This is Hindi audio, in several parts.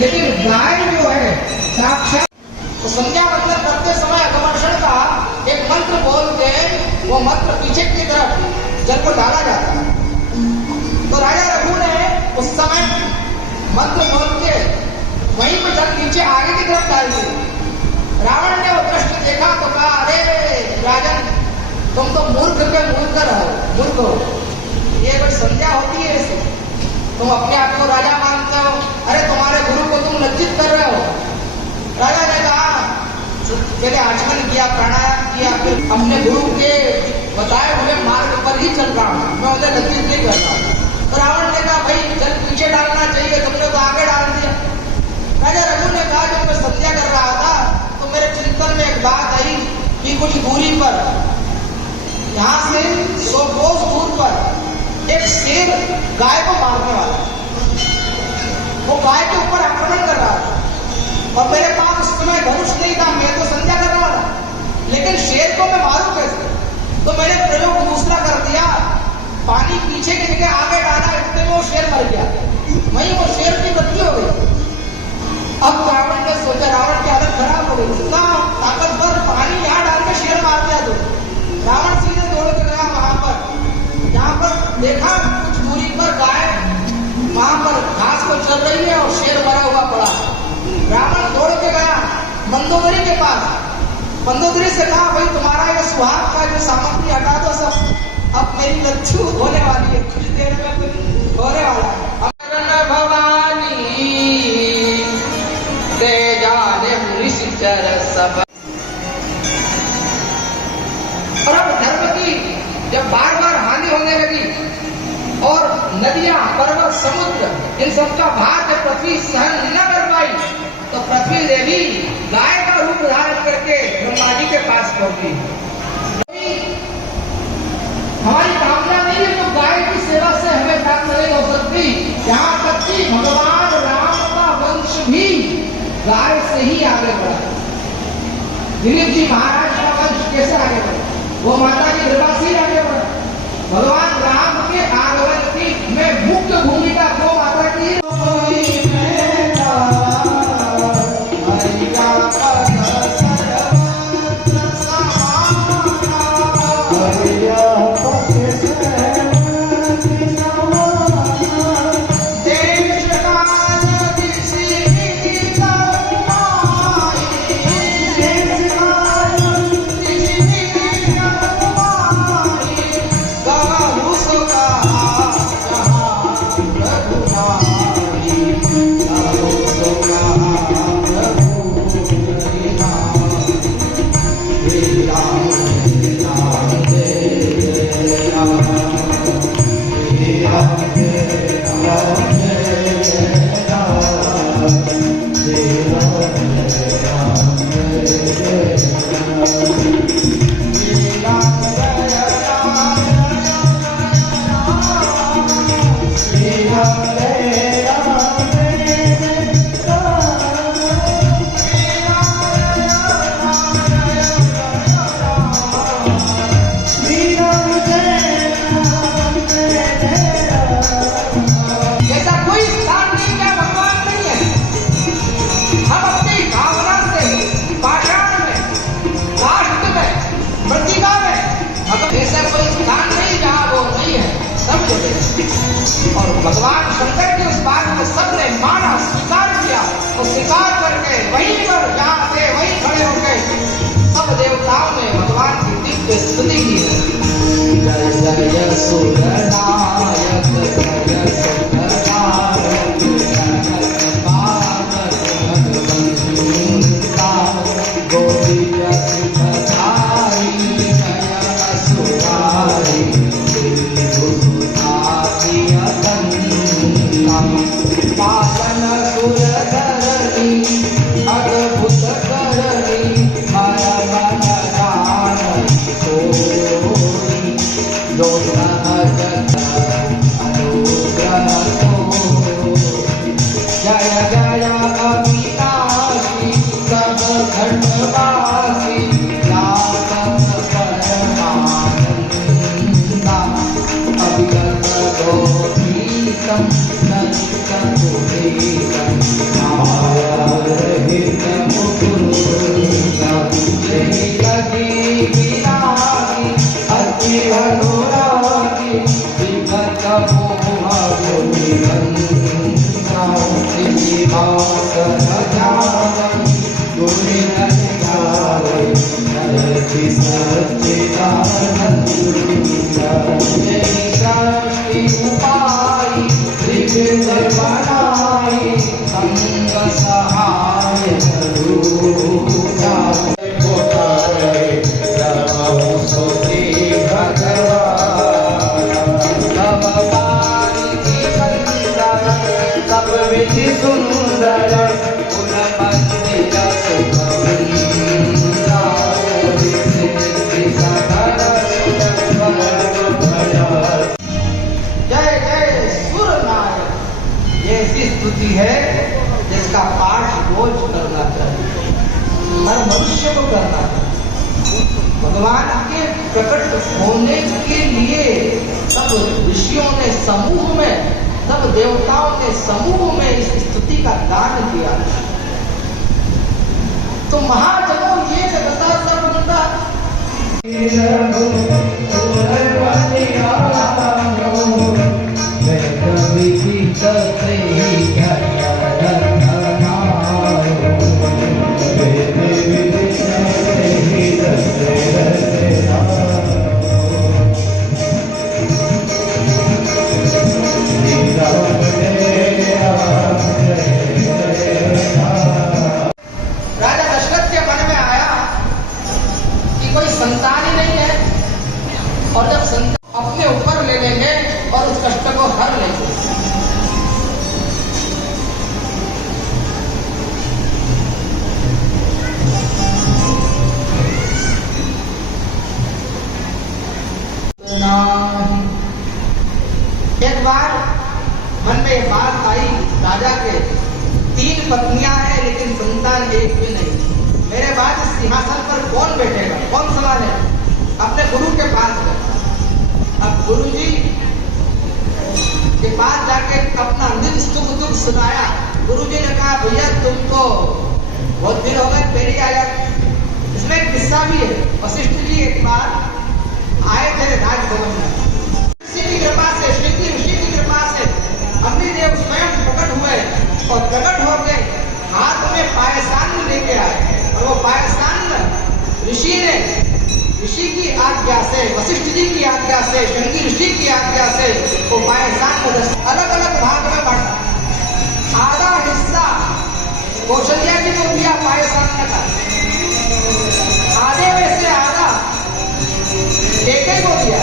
लेकिन गाय जो है साक्षात तो संज्ञा मतलब करते समय अगमर्षण का एक मंत्र बोल के वो मंत्र पीछे की तरफ जल को डाला जाता है। तो राजा रघु ने उस समय मंत्र बोल के वहीं पर जल नीचे आगे की तरफ डाल दी। रावण ने वो दृश्य देखा तो कहा, अरे राजन, तुम तो मूर्ख के मूर्ख हो, ये कोई संज्ञा होती है ऐसे? तुम अपने आप को राजा मानते हो, अरे तुम्हारे गुरु को तुम लज्जित कर रहे हो। राजा ने कहा, पहले आचमन किया, प्राणायाम किया, फिर अपने गुरु के बताए हुए मार्ग पर ही चल रहा हूं, मैं उन्हें लज्जित नहीं कर रहा। तो रावण ने कहा, भाई जल पीछे डालना चाहिए, तुमने तो आगे डाल दिया। राजा रघु ने कहा, जब मैं संध्या कर रहा था तो मेरे चिंतन में एक बात आई कि कुछ दूरी पर, यहां से 100 कोस दूर पर एक शेर गाय को मारने वाला, वो गाय के ऊपर आक्रमण कर रहा था और मेरे पास उस समय धनुष नहीं था, मैं तो संध्या कर रहा था, लेकिन शेर को मैं मारूं कैसे? तो मैंने प्रयोग दूसरा कर दिया, पानी पीछे गिर के आगे डाला, इतने में वो शेर मर गया, वहीं वो शेर की मृत्यु हो गई। अब रावण ने सोचा, रावण की हालत खराब हो गई, इतना ताकतवर पानी यहां डाल के शेर मार दिया। तो रावण सीधे दौड़ के गया वहां पर, जहां पर देखा कुछ दूरी पर गाय वहां पर घास को चल रही है और शेर मरा हुआ पड़ा। रावण दौड़ के गया मंदोदरी के पास, मंदोदरी से कहा, भाई तुम्हारा ये सुहाग का जो सामग्री हटा दो सब, अब मेरी लच्छू होने वाली है, कुछ देर में कुछ होने वाला है। भवानी दे जाने ऋषिचर सब। और अब धर्म की जब बार बार हानि होने लगी और नदियां, पर्वत, समुद्र, इन सबका भार जब पृथ्वी सहन न कर पाई, तो पृथ्वी देवी गाय का रूप धारण करके ब्रह्मा जी के पास पहुंची। हमारी कामना नहीं है तो गाय की सेवा से हमें प्राप्त नहीं हो सकती। यहाँ तक कि भगवान राम का वंश भी गाय से ही आगे बढ़ा। दिलीप जी महाराज का वंश कैसे आगे बढ़ा? वो माता की कृपा से आगे बढ़ा। भगवान राम के आगमन की में मुख्य भूमिका वो माता की। और भगवान शंकर की उस बात को सबने माना, स्वीकार किया और स्वीकार करके वहीं पर जहाँ थे वहीं खड़े हो गए। सब देवताओं ने भगवान की दिव्य स्तुति की। जय जय सुरनायक जय सुरनायक पावन सुर धरणी अद्भुत करणी हर मन जानकी कोई जो सहज अनुग्रह है जिसका पाठ रोज करना चाहिए, हर मनुष्य को करना चाहिए। भगवान के प्रकट होने के लिए सब ऋषियों ने समूह में, सब देवताओं ने समूह में इस स्तुति का दान किया। तो महाजनों ये जगता सर्वगता संतान ही नहीं है, और जब संतान अपने ऊपर ले लेंगे और उस कष्ट को हर लेंगे। एक बार मन में ये बात आई, राजा के 3 पत्नियां हैं लेकिन संतान एक भी नहीं। मेरे बाद इस सिंहासन पर कौन बैठेगा, कौन संभाले? अपने गुरु के पास गए। अब गुरु जी के पास जाके अपना अंतिम सुख दुख सुनाया। गुरु जी ने कहा, भैया तुमको बहुत दिन हो गए मेरी आया। इसमें एक किस्सा भी है। वशिष्ठ जी एक बार आए थे राजभवन में, ऋषि की कृपा से, ऋषि की कृपा से अग्निदेव स्वयं प्रकट हुए और प्रकट होकर हाथ में पायसान लेके आए। और वो पायसान ऋषि की आज्ञा से, वशिष्ठ जी की आज्ञा से, शृंगी ऋषि की आज्ञा से वो पायसान को अलग अलग भाग में बांटा। आधा हिस्सा कौशल्या जी को दिया पायसान का, आधे में से आधा केकई को दिया,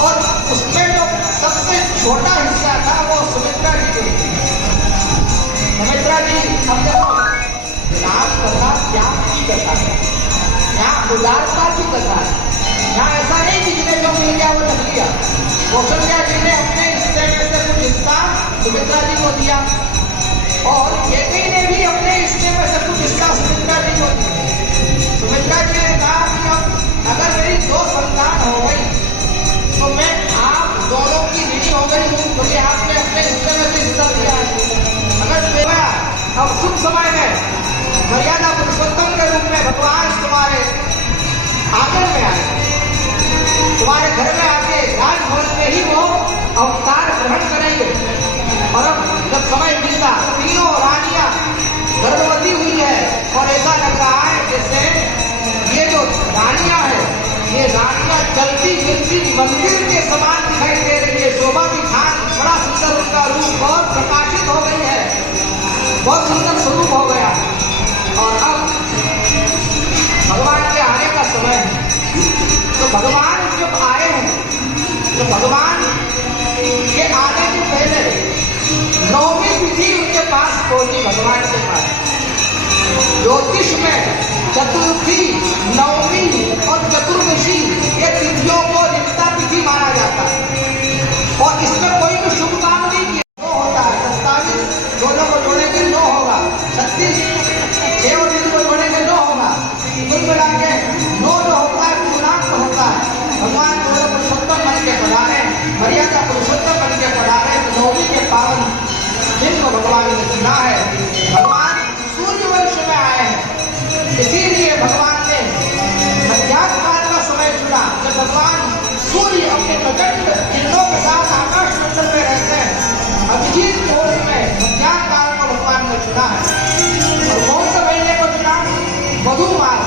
और उसमें जो सबसे छोटा हिस्सा था वो सुमित्रा जी को दिया। सुमित्रा जी, अब देखो राम कथा त्याग की कथा है, यहाँ उदारता की कथा है। यहाँ ऐसा नहीं कि जिन्हें जो मिल गया वो रख लिया। कौशल्या जी ने अपने हिस्से में से कुछ हिस्सा सुमित्रा जी को दिया, और केकई ने भी अपने हिस्से में से कुछ हिस्सा सुमित्रा जी को दिया। सुमित्रा जी ने कहा कि अब अगर मेरी 2 संतान हो गई तो मैं आप दोनों की ऋणी हो गई हूँ, क्योंकि आपने अपने हिस्से में से हिस्सा दिया। अगर मेरा अब शुभ समय में मर्यादा पुरुषोत्तम के रूप में भगवान तुम्हारे आंगन में आए, तुम्हारे घर में आके राजभवन में ही वो अवतार ग्रहण करेंगे। और अब जब समय बीता, तीनों रानियां गर्भवती हुई है, और ऐसा लग रहा है जैसे ये जो रानियां है, ये रानियां जलती जलती मंदिर के समान दिखाई दे रही है। शोभा विधान बड़ा सुंदर उनका रूप और प्रकाशित हो गई है, बहुत सुंदर स्वरूप हो गया। और अब भगवान के आने का समय है। तो भगवान जब आए हैं तो भगवान के आने से पहले 9वीं तिथि उनके पास पहुंची। भगवान के पास ज्योतिष में चतुर्थी, 9वीं और चतुर्दशी ये तिथियों को नित्या तिथि माना जाता है, और इसमें कोई भी शुभ काम नहीं किया होता है। 27 दोनों को जोड़ेंगे 9 होगा, 36 6 दिन को जोड़ेंगे 9 होगा, कुल मिला के 9 जो होता है पूर्णांक होता है। भगवान दोनों पुरुषोत्तम बन के पधारे, मर्यादा पुरुषोत्तम बन के पधारे, तो 9वीं के पावन दिन को भगवान ने चुना है। भगवान सूर्य वंश में आए हैं, इसीलिए भगवान ने मध्याह्न काल का समय चुना, जब भगवान सूर्य अपने प्रचंड किरणों के साथ आकाश मंडल में रहते हैं। अभिजीत मुहूर्त में मध्याह्न काल को भगवान ने चुना है। और कौन से महीने को चुना? मधु मास।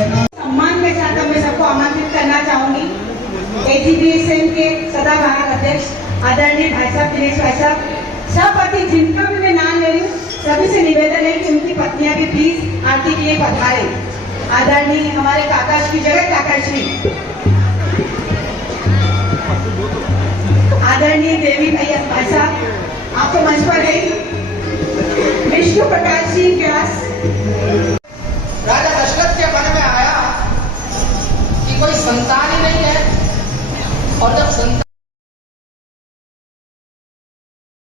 सम्मान के साथ मैं सबको आमंत्रित करना चाहूंगी एजीबीएसएन के सदाबहार अध्यक्ष आदरणीय भाई साहब दिनेश भाई साहब, सभापति जिनका भी मैं नाम ले रही हूँ, सभी से निवेदन है कि उनकी पत्नियां भी प्लीज आरती के लिए पधारे। आदरणीय हमारे काकाश्री जगत काकाश्री आदरणीय देवी भैया भाई साहब, आप तो मंच पर है। विष्णु प्रकाश जी व्यास। राजा दशरथ के मन में आया कि कोई संतान ही नहीं है, और जब संतान